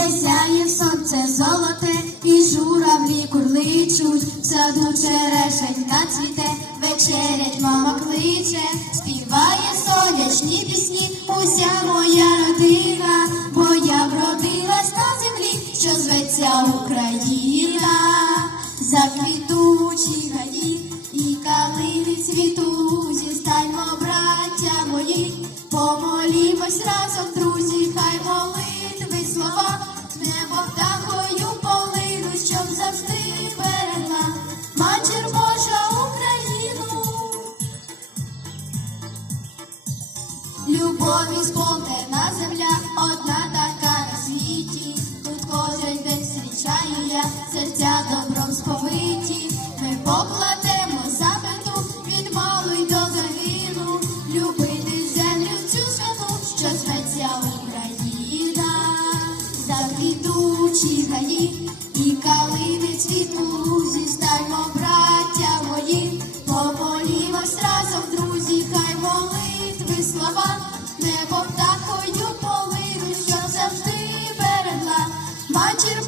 сяє сонце золоте, і журавлі курличуть, в саду черешенька цвіте, вечерять мама кличе, співає сонячні пісні, уся моя родина, бо я вродилась на землі, що зветься Україна, заквітучі гаї і калини цвіту лузі, стаймо, браття мої, помолімось разом, друзі, хай Любові сповнена земля, одна така на світі. Тут кожен день зустрічаю серця добром сповиті. Ми покладемо запиту від малу й до. Любити землю цю святу, що зветься Україна. Заквітучі гаї і калини цвіту лузі, стаймо, браття мої, помолімось разом, друзі, хай молитви слова, небо птахою полину, щоб завжди берегла матір.